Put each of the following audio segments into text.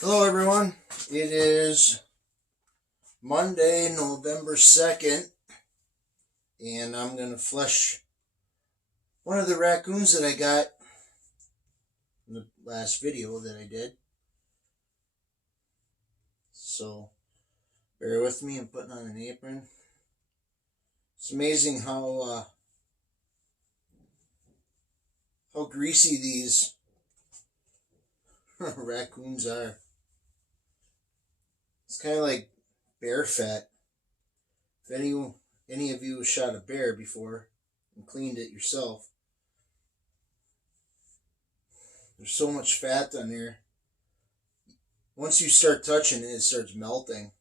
Hello everyone, it is Monday, November 2nd, and I'm going to flush one of the raccoons that I got in the last video that I did. So, bear with me, I'm putting on an apron. It's amazing how greasy these raccoons are. It's kind of like bear fat. If any of you shot a bear before and cleaned it yourself, there's so much fat on there. Once you start touching it, it starts melting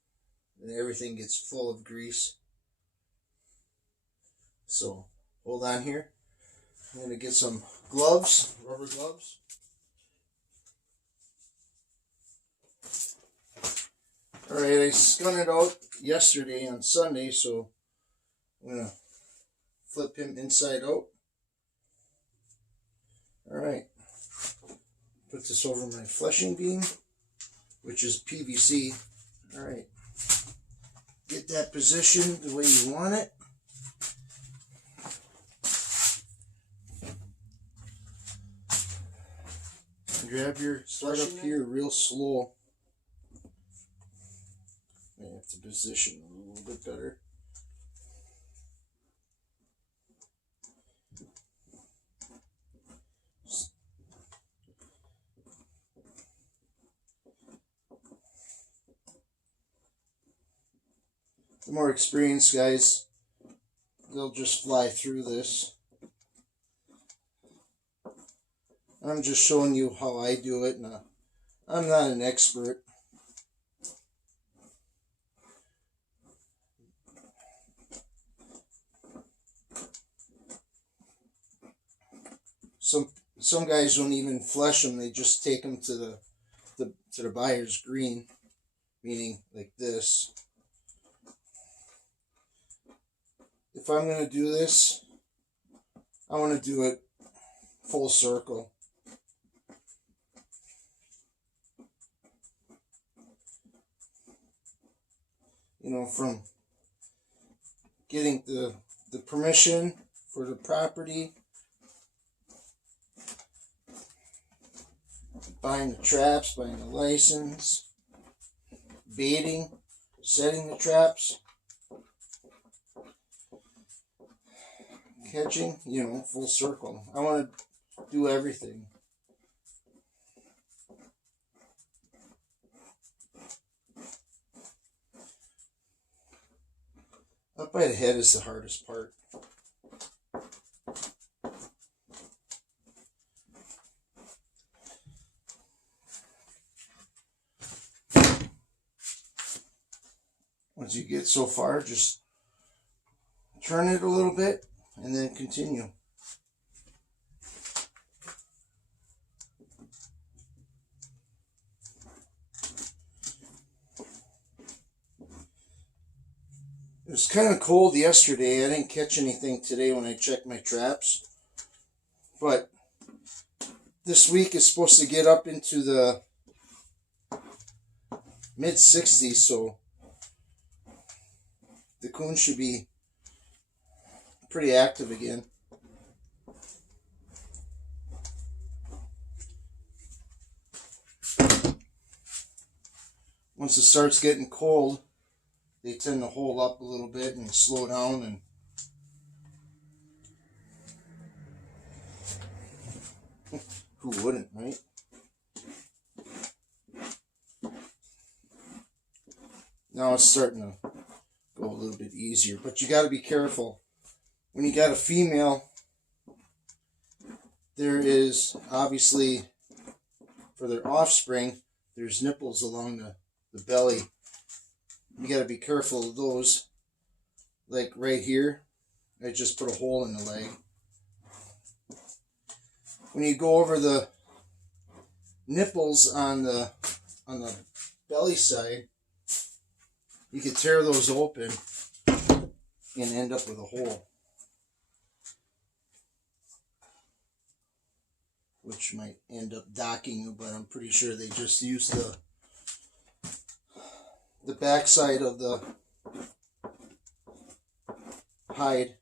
and everything gets full of grease. So hold on here. I'm going to get some gloves, rubber gloves. Alright, I spun it out yesterday on Sunday, so I'm going to flip him inside out. Alright, put this over my flushing beam, which is PVC. Alright, get that positioned the way you want it. Grab your, start up here real slow. I have to position a little bit better. The more experienced guys, they'll just fly through this. I'm just showing you how I do it, and I'm not an expert. Some guys don't even flush them; they just take them to the buyer's green, meaning like this. If I'm going to do this, I want to do it full circle. You know, from getting the permission for the property, buying the traps, buying the license, baiting, setting the traps, catching, you know, full circle. I want to do everything. Up by the head is the hardest part. Once you get so far, just turn it a little bit and then continue. It was kind of cold yesterday. I didn't catch anything today when I checked my traps. But this week is supposed to get up into the mid-60s, so the coon should be pretty active again. Once it starts getting cold, they tend to hold up a little bit and slow down, and who wouldn't, right? Now it's starting to go a little bit easier, but you got to be careful. When you got a female, there is obviously, for their offspring, there's nipples along the belly. You got to be careful of those. Like right here, I just put a hole in the leg. When you go over the nipples on the belly side, you could tear those open and end up with a hole, which might end up docking you, but I'm pretty sure they just use the the back side of the hide.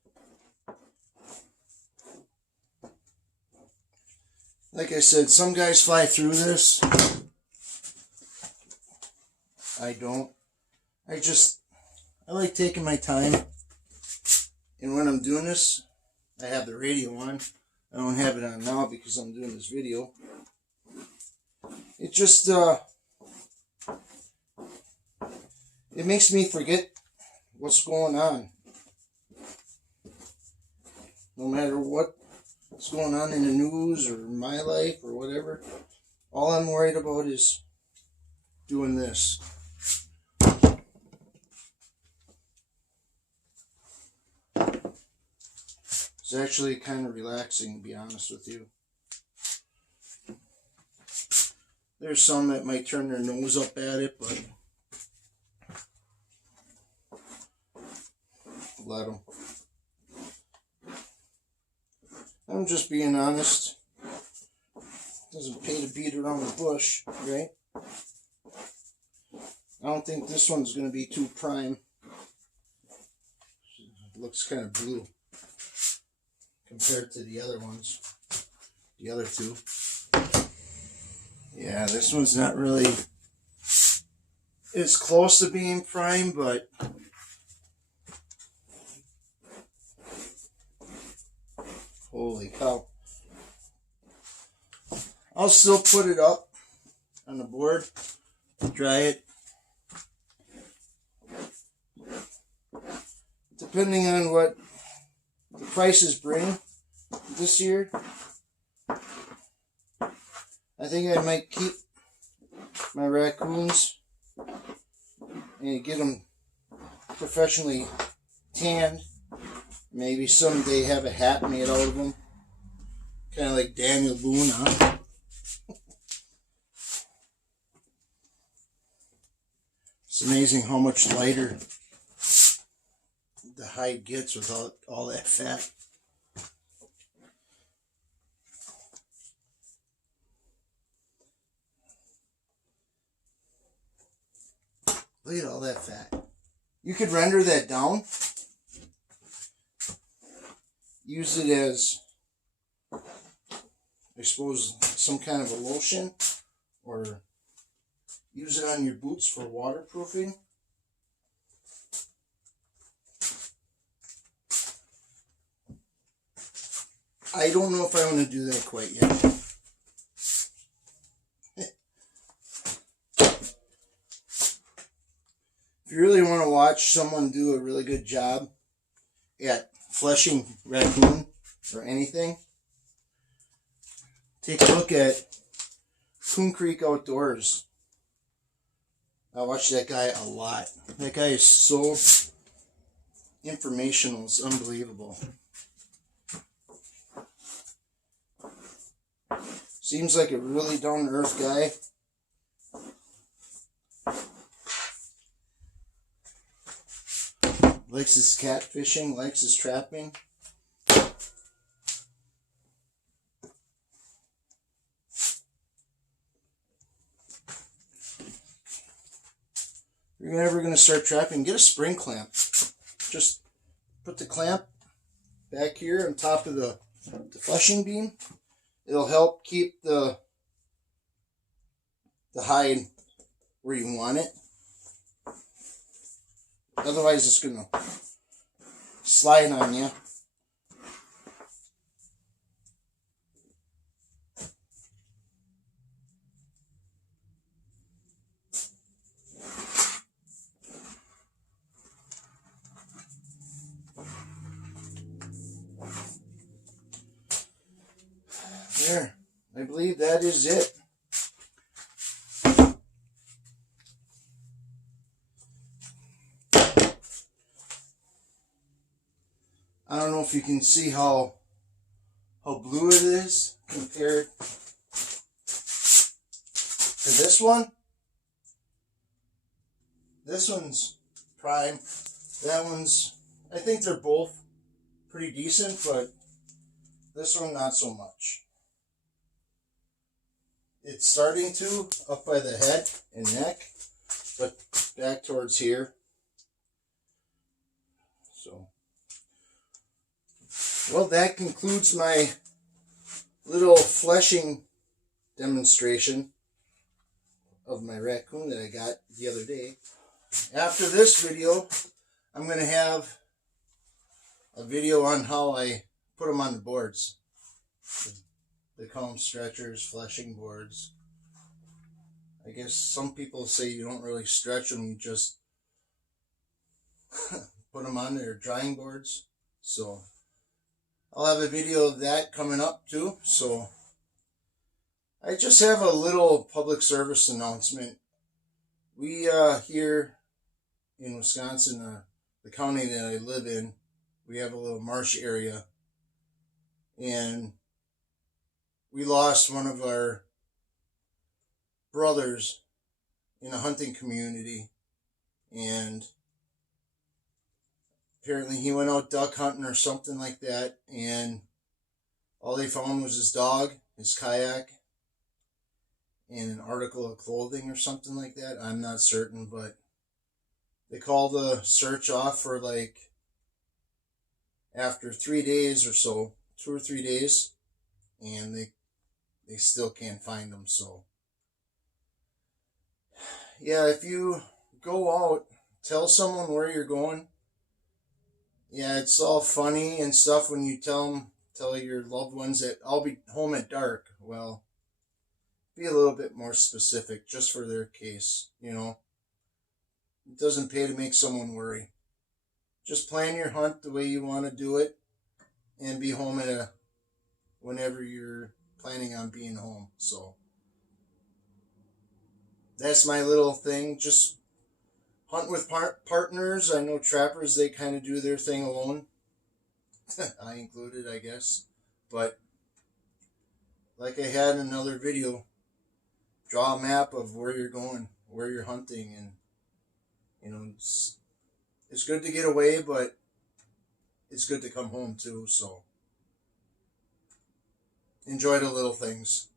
Like I said, some guys fly through this. I don't. I like taking my time. And when I'm doing this, I have the radio on. I don't have it on now because I'm doing this video. It just, it makes me forget what's going on. No matter what's going on in the news or my life or whatever, all I'm worried about is doing this. It's actually kind of relaxing, to be honest with you. There's some that might turn their nose up at it, but let them. I'm just being honest. Doesn't pay to beat around the bush, right? I don't think this one's going to be too prime. It looks kind of blue compared to the other ones, the other two. Yeah, this one's not really, it's close to being prime, but holy cow. I'll still put it up on the board, dry it. Depending on what the prices bring this year, I think I might keep my raccoons and get them professionally tanned. Maybe someday have a hat made out of them. Kind of like Daniel Boone, huh? It's amazing how much lighter the hide gets without all that fat. Look at all that fat. You could render that down. Use it as, I suppose, some kind of a lotion, or use it on your boots for waterproofing. I don't know if I want to do that quite yet. If you really want to watch someone do a really good job at fleshing raccoon or anything, take a look at Coon Creek Outdoors. I watch that guy a lot. That guy is so informational, it's unbelievable. Seems like a really down-to-earth guy. Likes his catfishing, likes his trapping. If you're ever going to start trapping, get a spring clamp. Just put the clamp back here on top of the flushing beam. It'll help keep the hide where you want it. Otherwise, it's going to slide on you. There. I believe that is it. I don't know if you can see how blue it is compared to this one. This one's prime. That one's, I think they're both pretty decent, but this one not so much. It's starting to, up by the head and neck, but back towards here. So, well, that concludes my little fleshing demonstration of my raccoon that I got the other day. After this video, I'm going to have a video on how I put them on the boards. They call them stretchers, fleshing boards. I guess some people say you don't really stretch them, you just put them on their drying boards. So I'll have a video of that coming up too. So I just have a little public service announcement. We here in Wisconsin, the county that I live in, we have a little marsh area, and we lost one of our brothers in a hunting community, and apparently he went out duck hunting or something like that, and all they found was his dog, his kayak, and an article of clothing or something like that. I'm not certain, but they called the search off for like after 3 days or so, 2 or 3 days, and they still can't find them. So yeah, if you go out, tell someone where you're going. Yeah, it's all funny and stuff when you tell your loved ones that I'll be home at dark. Well, be a little bit more specific just for their case, you know. It doesn't pay to make someone worry. Just plan your hunt the way you want to do it and be home at whenever you're planning on being home. So that's my little thing. Just hunt with partners. I know trappers, they kind of do their thing alone. I included, I guess. But like I had in another video, draw a map of where you're going, where you're hunting, and you know, it's good to get away, but it's good to come home too. So enjoy the little things.